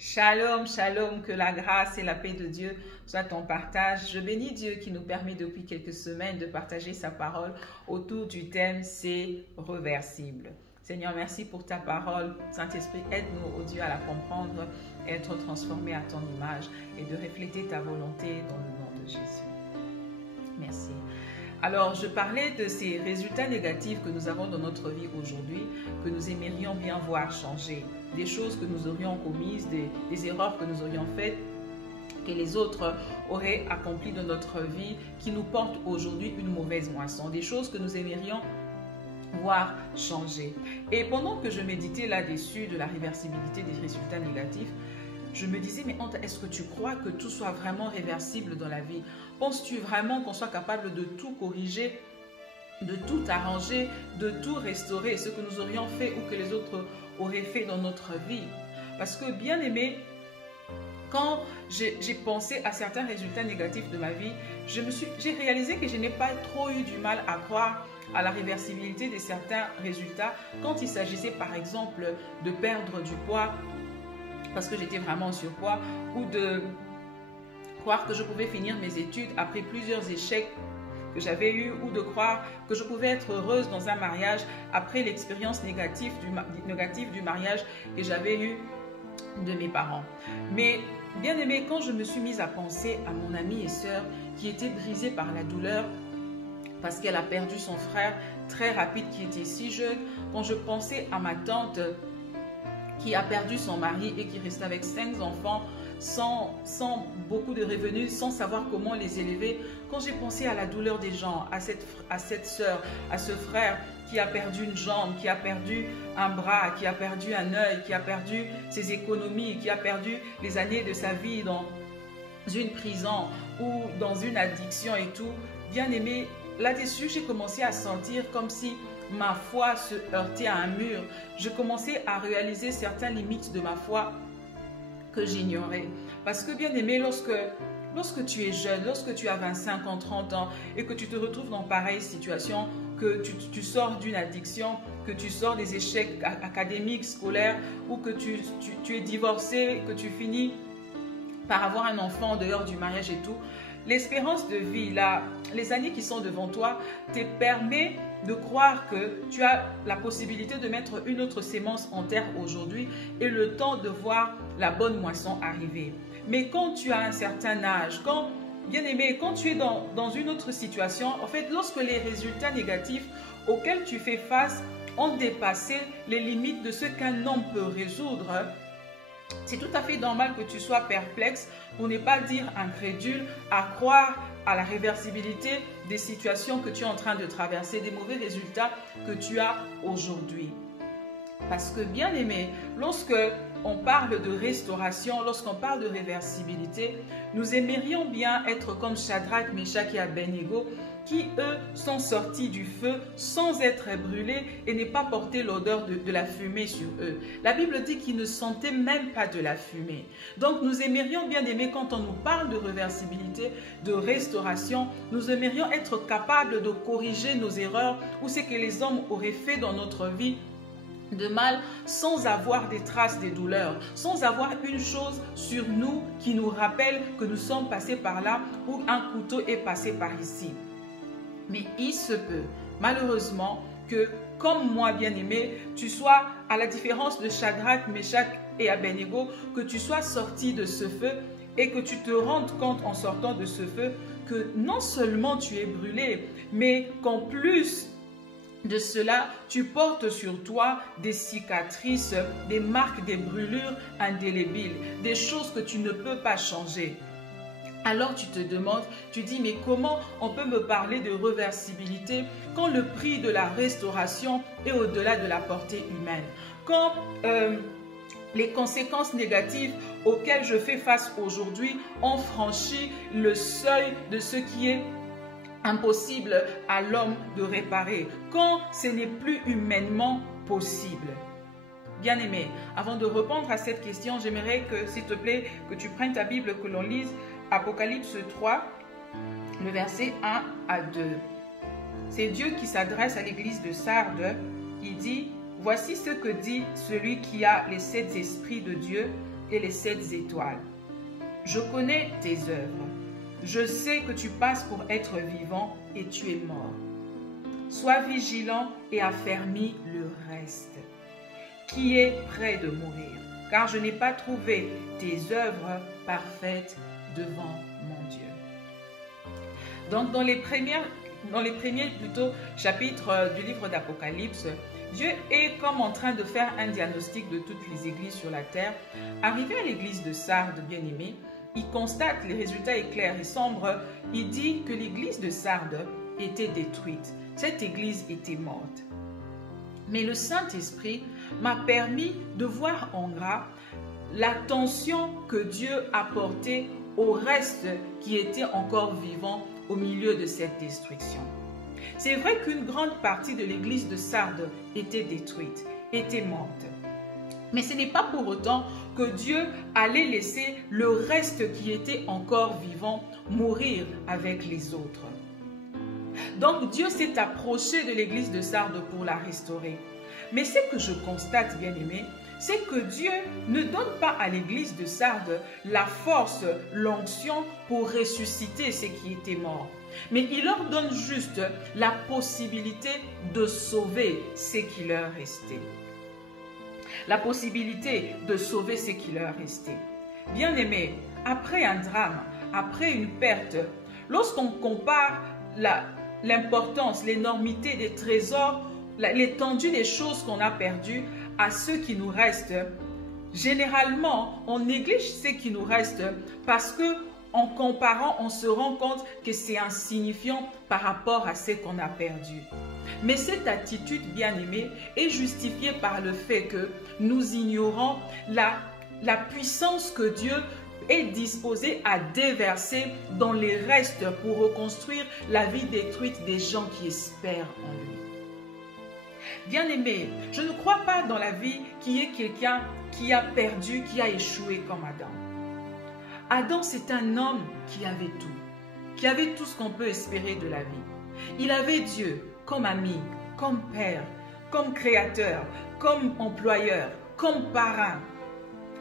Shalom, shalom, que la grâce et la paix de Dieu soient en partage. Je bénis Dieu qui nous permet depuis quelques semaines de partager sa parole autour du thème « C'est reversible ». Seigneur, merci pour ta parole. Saint-Esprit, aide-nous, oh Dieu, à la comprendre, et être transformés à ton image et de refléter ta volonté dans le nom de Jésus. Merci. Alors, je parlais de ces résultats négatifs que nous avons dans notre vie aujourd'hui, que nous aimerions bien voir changer. Des choses que nous aurions commises, des erreurs que nous aurions faites, que les autres auraient accomplies dans notre vie, qui nous portent aujourd'hui une mauvaise moisson. Des choses que nous aimerions voir changer. Et pendant que je méditais là-dessus de la réversibilité des résultats négatifs, je me disais, mais est-ce que tu crois que tout soit vraiment réversible dans la vie? Penses-tu vraiment qu'on soit capable de tout corriger, de tout arranger, de tout restaurer, ce que nous aurions fait ou que les autres auraient fait dans notre vie? Parce que, bien aimé, quand j'ai pensé à certains résultats négatifs de ma vie, j'ai réalisé que je n'ai pas trop eu du mal à croire à la réversibilité de certains résultats quand il s'agissait par exemple de perdre du poids parce que j'étais vraiment en surpoids, ou de croire que je pouvais finir mes études après plusieurs échecs que j'avais eus, ou de croire que je pouvais être heureuse dans un mariage après l'expérience négative du mariage que j'avais eu de mes parents. Mais bien aimé, quand je me suis mise à penser à mon amie et sœur qui était brisée par la douleur parce qu'elle a perdu son frère très rapide qui était si jeune, quand je pensais à ma tante qui a perdu son mari et qui reste avec 5 enfants sans beaucoup de revenus, sans savoir comment les élever. Quand j'ai pensé à la douleur des gens, à cette sœur, à ce frère qui a perdu une jambe, qui a perdu un bras, qui a perdu un œil, qui a perdu ses économies, qui a perdu les années de sa vie dans une prison ou dans une addiction et tout, bien aimé, là-dessus, j'ai commencé à sentir comme si ma foi se heurtait à un mur. Je commençais à réaliser certaines limites de ma foi que j'ignorais. Parce que bien aimé, lorsque tu es jeune, lorsque tu as 25 ans, 30 ans et que tu te retrouves dans pareille situation, que tu sors d'une addiction, que tu sors des échecs académiques, scolaires, ou que tu es divorcé, que tu finis par avoir un enfant en dehors du mariage et tout, l'espérance de vie, les années qui sont devant toi, te permet de croire que tu as la possibilité de mettre une autre sémence en terre aujourd'hui et le temps de voir la bonne moisson arriver. Mais quand tu as un certain âge, bien aimé, quand tu es dans une autre situation, en fait, lorsque les résultats négatifs auxquels tu fais face ont dépassé les limites de ce qu'un homme peut résoudre, c'est tout à fait normal que tu sois perplexe, pour ne pas dire incrédule, à croire à la réversibilité des situations que tu es en train de traverser, des mauvais résultats que tu as aujourd'hui. Parce que bien aimé, lorsque on parle de restauration, lorsqu'on parle de réversibilité, nous aimerions bien être comme Shadrach, Meshach et Abednego, qui eux sont sortis du feu sans être brûlés et n'aient pas porté l'odeur de la fumée sur eux. La Bible dit qu'ils ne sentaient même pas de la fumée. Donc nous aimerions bien aimer, quand on nous parle de réversibilité, de restauration, nous aimerions être capables de corriger nos erreurs ou ce que les hommes auraient fait dans notre vie de mal, sans avoir des traces des douleurs, sans avoir une chose sur nous qui nous rappelle que nous sommes passés par là ou un couteau est passé par ici. Mais il se peut, malheureusement, que comme moi, bien-aimé, tu sois, à la différence de Shadrach, Meshach et Abednego, que tu sois sorti de ce feu et que tu te rendes compte en sortant de ce feu que non seulement tu es brûlé, mais qu'en plus de cela, tu portes sur toi des cicatrices, des marques, des brûlures indélébiles, des choses que tu ne peux pas changer. Alors tu te demandes, tu dis, mais comment on peut me parler de réversibilité quand le prix de la restauration est au-delà de la portée humaine? Quand les conséquences négatives auxquelles je fais face aujourd'hui ont franchi le seuil de ce qui est impossible à l'homme de réparer, quand ce n'est plus humainement possible. Bien-aimé, avant de répondre à cette question, j'aimerais que, s'il te plaît, que tu prennes ta Bible, que l'on lise Apocalypse 3, le verset 1 à 2. C'est Dieu qui s'adresse à l'église de Sardes. Il dit, « Voici ce que dit celui qui a les 7 esprits de Dieu et les 7 étoiles. Je connais tes œuvres. Je sais que tu passes pour être vivant et tu es mort. Sois vigilant et affermis le reste, qui est près de mourir, car je n'ai pas trouvé tes œuvres parfaites devant mon Dieu. Donc, dans les premiers chapitres du livre d'Apocalypse, Dieu est comme en train de faire un diagnostic de toutes les églises sur la terre. Arrivé à l'église de Sardes, bien-aimé, il constate, les résultats éclairs et sombres, il dit que l'église de Sardes était détruite. Cette église était morte. Mais le Saint-Esprit m'a permis de voir en gras l'attention que Dieu a portée au reste qui était encore vivant au milieu de cette destruction. C'est vrai qu'une grande partie de l'église de Sardes était détruite, était morte. Mais ce n'est pas pour autant que Dieu allait laisser le reste qui était encore vivant mourir avec les autres. Donc Dieu s'est approché de l'église de Sardes pour la restaurer. Mais ce que je constate, bien-aimé, c'est que Dieu ne donne pas à l'église de Sardes la force, l'onction pour ressusciter ceux qui étaient morts. Mais il leur donne juste la possibilité de sauver ce qui leur restait. La possibilité de sauver ce qui leur restait. Bien-aimé, après un drame, après une perte, lorsqu'on compare l'importance, l'énormité des trésors, l'étendue des choses qu'on a perdues à ceux qui nous restent, généralement, on néglige ce qui nous reste parce que en comparant, on se rend compte que c'est insignifiant par rapport à ce qu'on a perdu. Mais cette attitude, bien-aimée, est justifiée par le fait que nous ignorons la puissance que Dieu est disposé à déverser dans les restes pour reconstruire la vie détruite des gens qui espèrent en lui. Bien-aimé, je ne crois pas dans la vie qu'il y ait quelqu'un qui a perdu, qui a échoué comme Adam. Adam, c'est un homme qui avait tout ce qu'on peut espérer de la vie. Il avait Dieu comme ami, comme père, comme créateur, comme employeur, comme parrain.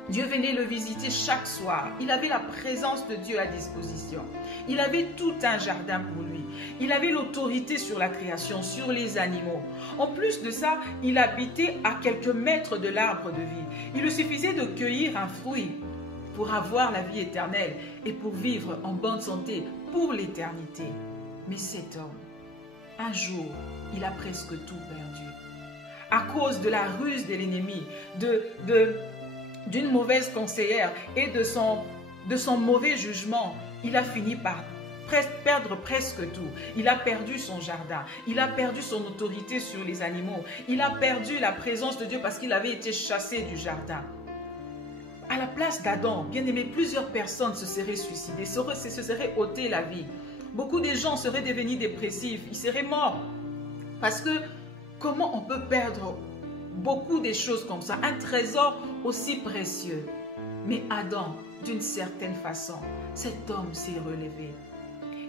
Dieu venait le visiter chaque soir. Il avait la présence de Dieu à disposition. Il avait tout un jardin pour lui. Il avait l'autorité sur la création, sur les animaux. En plus de ça, il habitait à quelques mètres de l'arbre de vie. Il lui suffisait de cueillir un fruit pour avoir la vie éternelle et pour vivre en bonne santé pour l'éternité. Mais cet homme, un jour, il a presque tout perdu. À cause de la ruse de l'ennemi, d'une mauvaise conseillère et de son mauvais jugement, il a fini par perdre presque tout. Il a perdu son jardin, il a perdu son autorité sur les animaux, il a perdu la présence de Dieu parce qu'il avait été chassé du jardin. À la place d'Adam, bien aimé, plusieurs personnes se seraient suicidées, se seraient ôté la vie. Beaucoup de gens seraient devenus dépressifs, ils seraient morts. Parce que comment on peut perdre beaucoup de choses comme ça, un trésor aussi précieux? Mais Adam, d'une certaine façon, cet homme s'est relevé.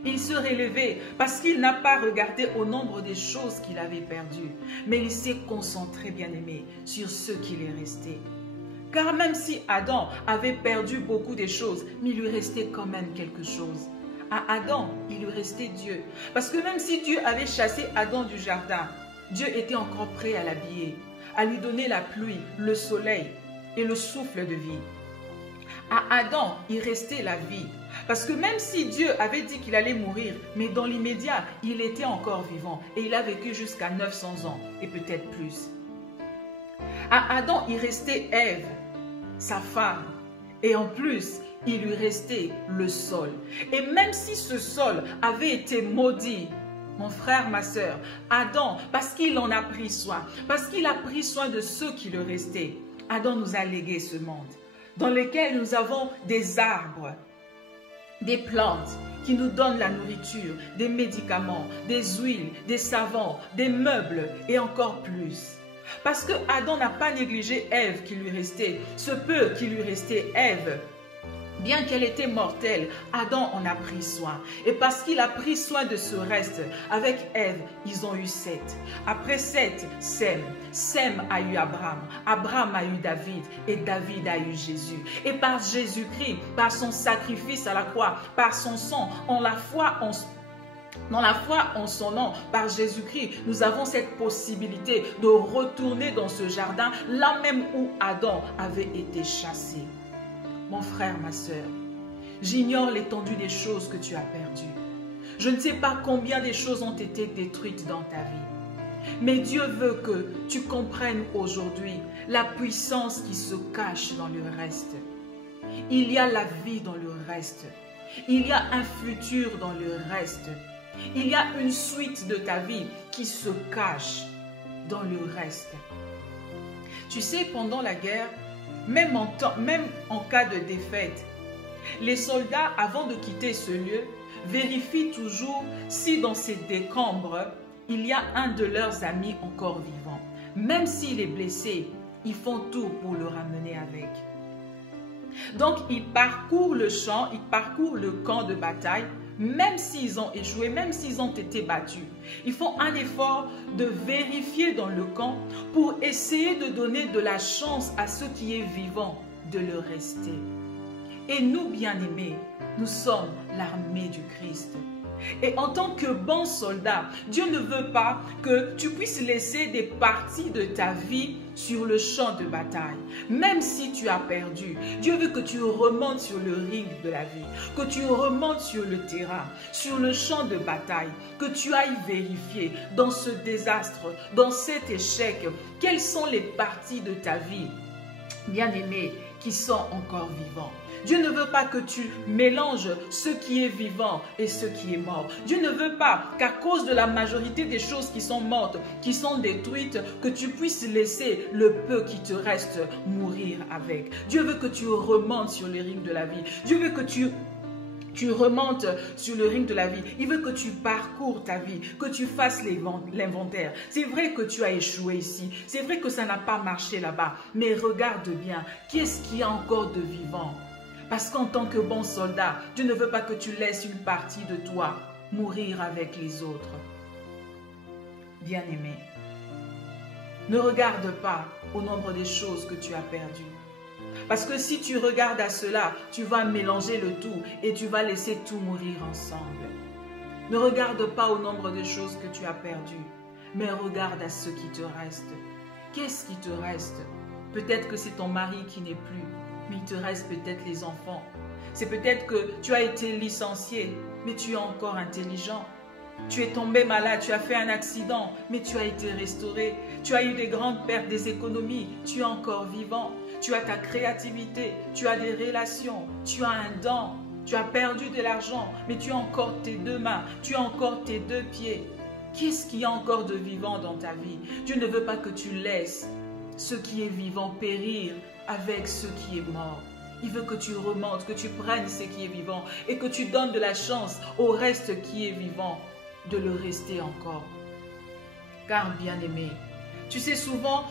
Il se relevait parce qu'il n'a pas regardé au nombre des choses qu'il avait perdues, mais il s'est concentré, bien aimé, sur ce qu'il est resté. Car même si Adam avait perdu beaucoup de choses, mais il lui restait quand même quelque chose. À Adam, il lui restait Dieu. Parce que même si Dieu avait chassé Adam du jardin, Dieu était encore prêt à l'habiller, à lui donner la pluie, le soleil et le souffle de vie. À Adam, il restait la vie. Parce que même si Dieu avait dit qu'il allait mourir, mais dans l'immédiat, il était encore vivant et il a vécu jusqu'à 900 ans et peut-être plus. À Adam, il restait Ève, sa femme. Et en plus, il lui restait le sol. Et même si ce sol avait été maudit, mon frère, ma soeur, Adam, parce qu'il en a pris soin, parce qu'il a pris soin de ceux qui le restaient, Adam nous a légué ce monde, dans lequel nous avons des arbres, des plantes qui nous donnent la nourriture, des médicaments, des huiles, des savons, des meubles et encore plus. Parce que Adam n'a pas négligé Ève qui lui restait, ce peu qui lui restait, Ève Bien qu'elle était mortelle, Adam en a pris soin. Et parce qu'il a pris soin de ce reste, avec Ève, ils ont eu Seth. Après Seth, Sem. Sem a eu Abraham. Abraham a eu David. Et David a eu Jésus. Et par Jésus-Christ, par son sacrifice à la croix, par son sang, dans la foi en son nom, par Jésus-Christ, nous avons cette possibilité de retourner dans ce jardin, là même où Adam avait été chassé. Mon frère, ma soeur, j'ignore l'étendue des choses que tu as perdues. Je ne sais pas combien de choses ont été détruites dans ta vie. Mais Dieu veut que tu comprennes aujourd'hui la puissance qui se cache dans le reste. Il y a la vie dans le reste. Il y a un futur dans le reste. Il y a une suite de ta vie qui se cache dans le reste. Tu sais, pendant la guerre, même en cas de défaite, les soldats, avant de quitter ce lieu, vérifient toujours si dans ces décombres, il y a un de leurs amis encore vivant. Même s'il est blessé, ils font tout pour le ramener avec. Donc, ils parcourent le champ, ils parcourent le camp de bataille, même s'ils ont échoué, même s'ils ont été battus. Ils font un effort de vérifier dans le camp pour essayer de donner de la chance à ceux qui est vivant de le rester. Et nous, bien-aimés, nous sommes l'armée du Christ. Et en tant que bon soldat, Dieu ne veut pas que tu puisses laisser des parties de ta vie sur le champ de bataille. Même si tu as perdu, Dieu veut que tu remontes sur le ring de la vie, que tu remontes sur le terrain, sur le champ de bataille, que tu ailles vérifier dans ce désastre, dans cet échec, quelles sont les parties de ta vie, bien-aimés, qui sont encore vivants. Dieu ne veut pas que tu mélanges ce qui est vivant et ce qui est mort. Dieu ne veut pas qu'à cause de la majorité des choses qui sont mortes, qui sont détruites, que tu puisses laisser le peu qui te reste mourir avec. Dieu veut que tu remontes sur le ring de la vie. Dieu veut que tu remontes sur le ring de la vie. Il veut que tu parcours ta vie, que tu fasses l'inventaire. C'est vrai que tu as échoué ici. C'est vrai que ça n'a pas marché là-bas. Mais regarde bien, qu'est-ce qu'il y a encore de vivant? Parce qu'en tant que bon soldat, Dieu ne veut pas que tu laisses une partie de toi mourir avec les autres. Bien-aimé, ne regarde pas au nombre des choses que tu as perdues. Parce que si tu regardes à cela, tu vas mélanger le tout et tu vas laisser tout mourir ensemble. Ne regarde pas au nombre de choses que tu as perdues, mais regarde à ce qui te reste. Qu'est-ce qui te reste? Peut-être que c'est ton mari qui n'est plus. Mais il te reste peut-être les enfants. C'est peut-être que tu as été licencié, mais tu es encore intelligent. Tu es tombé malade, tu as fait un accident, mais tu as été restauré. Tu as eu des grandes pertes, des économies, tu es encore vivant. Tu as ta créativité, tu as des relations, tu as un don. Tu as perdu de l'argent, mais tu as encore tes deux mains, tu as encore tes deux pieds. Qu'est-ce qu'il y a encore de vivant dans ta vie? Dieu ne veut pas que tu laisses ce qui est vivant périr avec ce qui est mort. Il veut que tu remontes, que tu prennes ce qui est vivant et que tu donnes de la chance au reste qui est vivant de le rester encore. Car bien-aimé, tu sais souvent,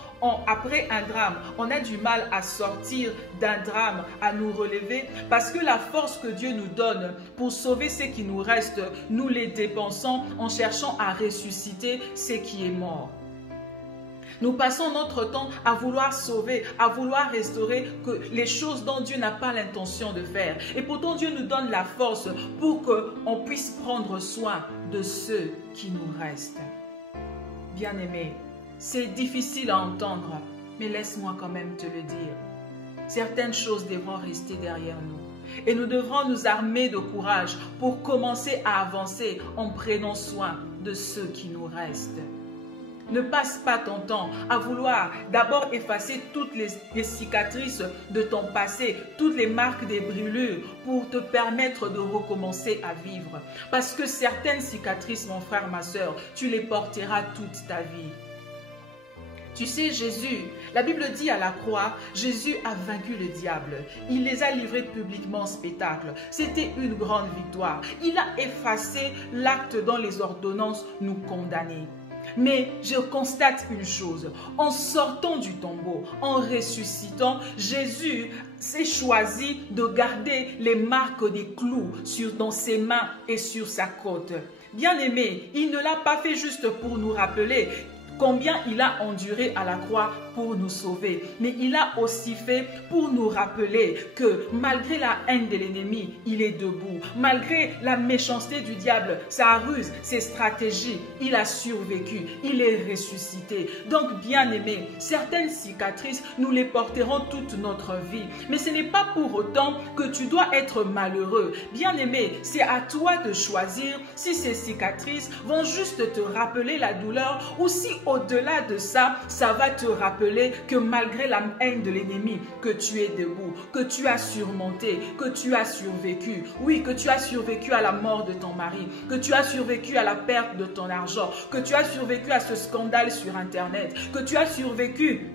après un drame, on a du mal à sortir d'un drame, à nous relever parce que la force que Dieu nous donne pour sauver ce qui nous reste, nous les dépensons en cherchant à ressusciter ce qui est mort. Nous passons notre temps à vouloir sauver, à vouloir restaurer les choses dont Dieu n'a pas l'intention de faire. Et pourtant, Dieu nous donne la force pour qu'on puisse prendre soin de ceux qui nous restent. Bien-aimé, c'est difficile à entendre, mais laisse-moi quand même te le dire. Certaines choses devront rester derrière nous. Et nous devrons nous armer de courage pour commencer à avancer en prenant soin de ceux qui nous restent. Ne passe pas ton temps à vouloir d'abord effacer toutes les cicatrices de ton passé, toutes les marques des brûlures pour te permettre de recommencer à vivre. Parce que certaines cicatrices, mon frère, ma soeur, tu les porteras toute ta vie. Tu sais, Jésus, la Bible dit à la croix, Jésus a vaincu le diable. Il les a livrés publiquement en spectacle. C'était une grande victoire. Il a effacé l'acte dont les ordonnances nous condamnaient. Mais je constate une chose, en sortant du tombeau, en ressuscitant, Jésus s'est choisi de garder les marques des clous dans ses mains et sur sa côte. Bien-aimé, il ne l'a pas fait juste pour nous rappeler combien il a enduré à la croix pour nous sauver. Mais il a aussi fait pour nous rappeler que malgré la haine de l'ennemi, il est debout. Malgré la méchanceté du diable, sa ruse, ses stratégies, il a survécu. Il est ressuscité. Donc, bien-aimés, certaines cicatrices, nous les porterons toute notre vie. Mais ce n'est pas pour autant que tu dois être malheureux. Bien-aimé, c'est à toi de choisir si ces cicatrices vont juste te rappeler la douleur ou si au-delà de ça, ça va te rappeler que malgré la haine de l'ennemi, que tu es debout, que tu as surmonté, que tu as survécu. Oui, que tu as survécu à la mort de ton mari, que tu as survécu à la perte de ton argent, que tu as survécu à ce scandale sur Internet, que tu as survécu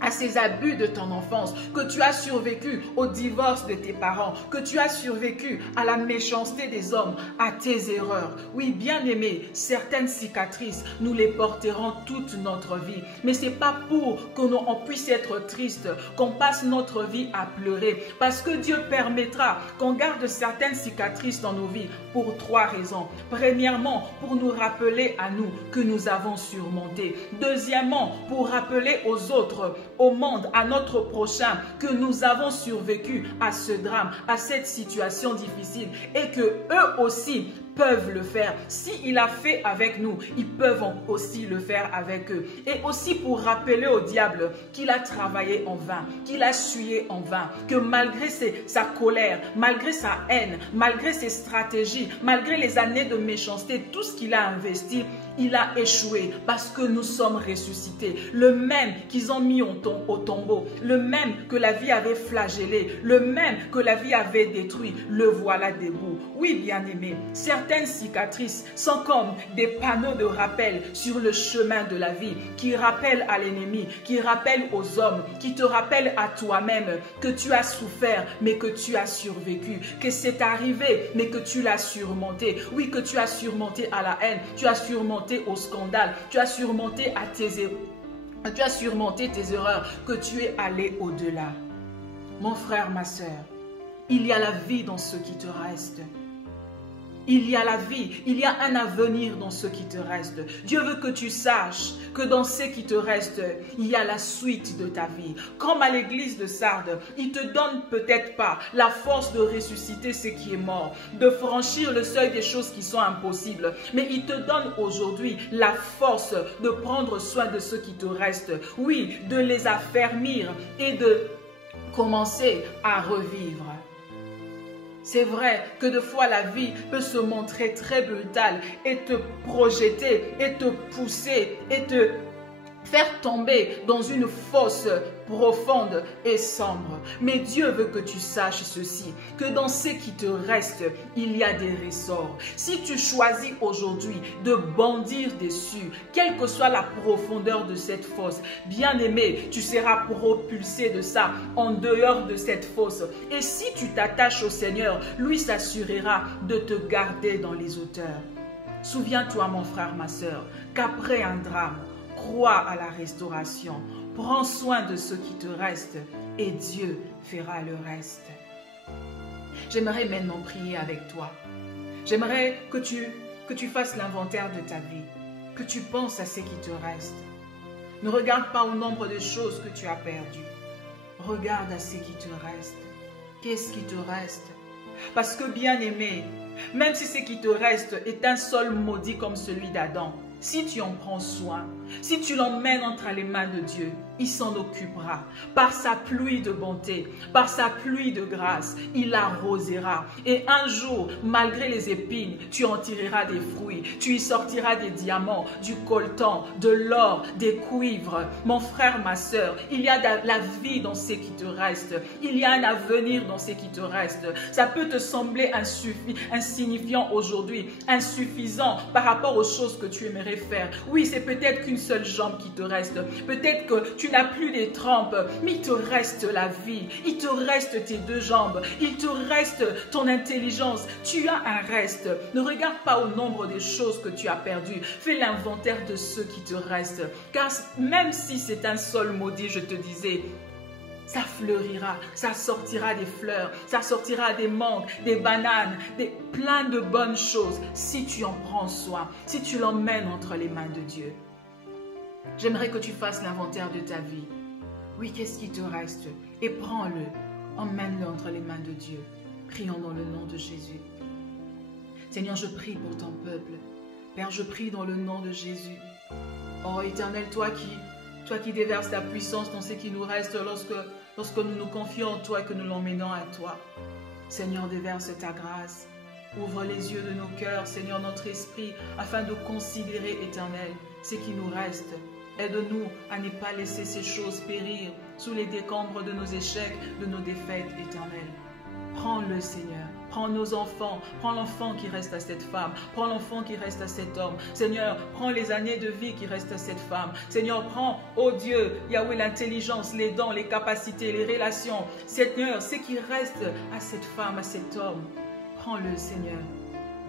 à ces abus de ton enfance, que tu as survécu au divorce de tes parents, que tu as survécu à la méchanceté des hommes, à tes erreurs. Oui, bien-aimé, certaines cicatrices, nous les porterons toute notre vie. Mais ce n'est pas pour qu'on puisse être triste, qu'on passe notre vie à pleurer. Parce que Dieu permettra qu'on garde certaines cicatrices dans nos vies pour 3 raisons. Premièrement, pour nous rappeler à nous que nous avons surmonté. Deuxièmement, pour rappeler aux autres, au monde, à notre prochain, que nous avons survécu à ce drame, à cette situation difficile et que eux aussi peuvent le faire. S'il a fait avec nous, ils peuvent aussi le faire avec eux. Et aussi pour rappeler au diable qu'il a travaillé en vain, qu'il a sué en vain, que malgré sa colère, malgré sa haine, malgré ses stratégies, malgré les années de méchanceté, tout ce qu'il a investi, il a échoué parce que nous sommes ressuscités. Le même qu'ils ont mis au tombeau, le même que la vie avait flagellé, le même que la vie avait détruit, le voilà debout. Oui, bien-aimé, certaines cicatrices sont comme des panneaux de rappel sur le chemin de la vie qui rappellent à l'ennemi, qui rappellent aux hommes, qui te rappellent à toi-même que tu as souffert mais que tu as survécu, que c'est arrivé mais que tu l'as surmonté. Oui, que tu as surmonté à la haine, tu as surmonté au scandale, tu as surmonté à tu as surmonté tes erreurs, que tu es allé au-delà. Mon frère, ma sœur, il y a la vie dans ce qui te reste. Il y a la vie, il y a un avenir dans ce qui te reste. Dieu veut que tu saches que dans ce qui te reste, il y a la suite de ta vie. Comme à l'église de Sardes, il te donne peut-être pas la force de ressusciter ce qui est mort, de franchir le seuil des choses qui sont impossibles. Mais il te donne aujourd'hui la force de prendre soin de ce qui te reste. Oui, de les affermir et de commencer à revivre. C'est vrai que de fois la vie peut se montrer très brutale et te projeter et te pousser et te faire tomber dans une fosse profonde et sombre. Mais Dieu veut que tu saches ceci, que dans ce qui te reste, il y a des ressorts. Si tu choisis aujourd'hui de bondir dessus, quelle que soit la profondeur de cette fosse, bien-aimé, tu seras propulsé de ça en dehors de cette fosse. Et si tu t'attaches au Seigneur, lui s'assurera de te garder dans les hauteurs. Souviens-toi, mon frère, ma sœur, qu'après un drame, crois à la restauration. Prends soin de ce qui te reste et Dieu fera le reste. J'aimerais maintenant prier avec toi. J'aimerais que tu fasses l'inventaire de ta vie, que tu penses à ce qui te reste. Ne regarde pas au nombre de choses que tu as perdues. Regarde à ce qui te reste. Qu'est-ce qui te reste? Parce que bien-aimé, même si ce qui te reste est un sol maudit comme celui d'Adam, si tu en prends soin, si tu l'emmènes entre les mains de Dieu, il s'en occupera. Par sa pluie de bonté, par sa pluie de grâce, il arrosera. Et un jour, malgré les épines, tu en tireras des fruits. Tu y sortiras des diamants, du coltan, de l'or, des cuivres. Mon frère, ma sœur, il y a de la vie dans ce qui te reste. Il y a un avenir dans ce qui te reste. Ça peut te sembler insignifiant aujourd'hui, insuffisant par rapport aux choses que tu aimerais faire. Oui, c'est peut-être qu'une qu'une seule jambe qui te reste. Peut-être que tu n'as plus les trempes, mais il te reste la vie. Il te reste tes deux jambes. Il te reste ton intelligence. Tu as un reste. Ne regarde pas au nombre des choses que tu as perdues. Fais l'inventaire de ceux qui te restent. Car même si c'est un sol maudit, je te disais, ça fleurira, ça sortira des fleurs, ça sortira des mangues, des bananes, plein de bonnes choses si tu en prends soin, si tu l'emmènes entre les mains de Dieu. J'aimerais que tu fasses l'inventaire de ta vie. Oui, qu'est-ce qui te reste? Et prends-le, emmène-le entre les mains de Dieu. Prions dans le nom de Jésus. Seigneur, je prie pour ton peuple. Père, je prie dans le nom de Jésus. Oh Éternel, toi qui déverses ta puissance dans ce qui nous reste lorsque nous nous confions en toi et que nous l'emmenons à toi. Seigneur, déverse ta grâce. Ouvre les yeux de nos cœurs, Seigneur, notre esprit, afin de considérer, Éternel, ce qui nous reste. Aide-nous à ne pas laisser ces choses périr sous les décombres de nos échecs, de nos défaites, Éternel. Prends-le, Seigneur. Prends nos enfants. Prends l'enfant qui reste à cette femme. Prends l'enfant qui reste à cet homme. Seigneur, prends les années de vie qui restent à cette femme. Seigneur, prends, oh Dieu, Yahweh, l'intelligence, les dons, les capacités, les relations. Seigneur, ce qui reste à cette femme, à cet homme. Prends-le, Seigneur.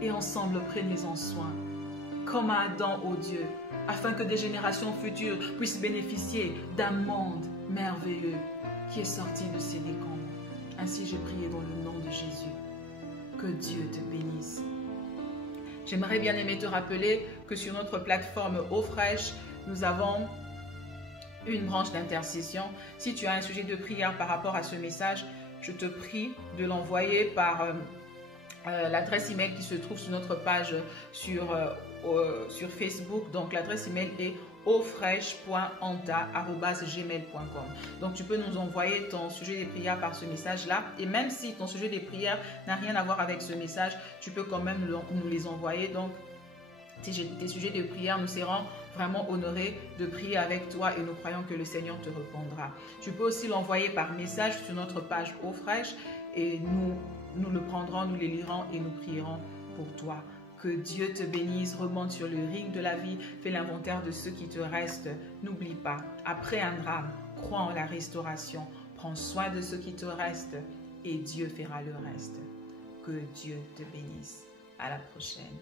Et ensemble, prenez-en soin. Comme à Adam, oh Dieu, afin que des générations futures puissent bénéficier d'un monde merveilleux qui est sorti de ces décombres. Ainsi, j'ai prié dans le nom de Jésus. Que Dieu te bénisse. J'aimerais bien aimer te rappeler que sur notre plateforme Eau Fraîche, nous avons une branche d'intercession. Si tu as un sujet de prière par rapport à ce message, je te prie de l'envoyer par l'adresse email qui se trouve sur notre page sur Facebook. Donc, l'adresse email est eaufraîche.anta@gmail.com. Donc, tu peux nous envoyer ton sujet de prière par ce message-là. Et même si ton sujet de prière n'a rien à voir avec ce message, tu peux quand même nous les envoyer. Donc, tes sujets de prière, nous serons vraiment honorés de prier avec toi et nous croyons que le Seigneur te répondra. Tu peux aussi l'envoyer par message sur notre page Eau Fraîche et nous le prendrons, nous les lirons et nous prierons pour toi. Que Dieu te bénisse, remonte sur le ring de la vie, fais l'inventaire de ce qui te reste. N'oublie pas, après un drame, crois en la restauration, prends soin de ce qui te reste et Dieu fera le reste. Que Dieu te bénisse. À la prochaine.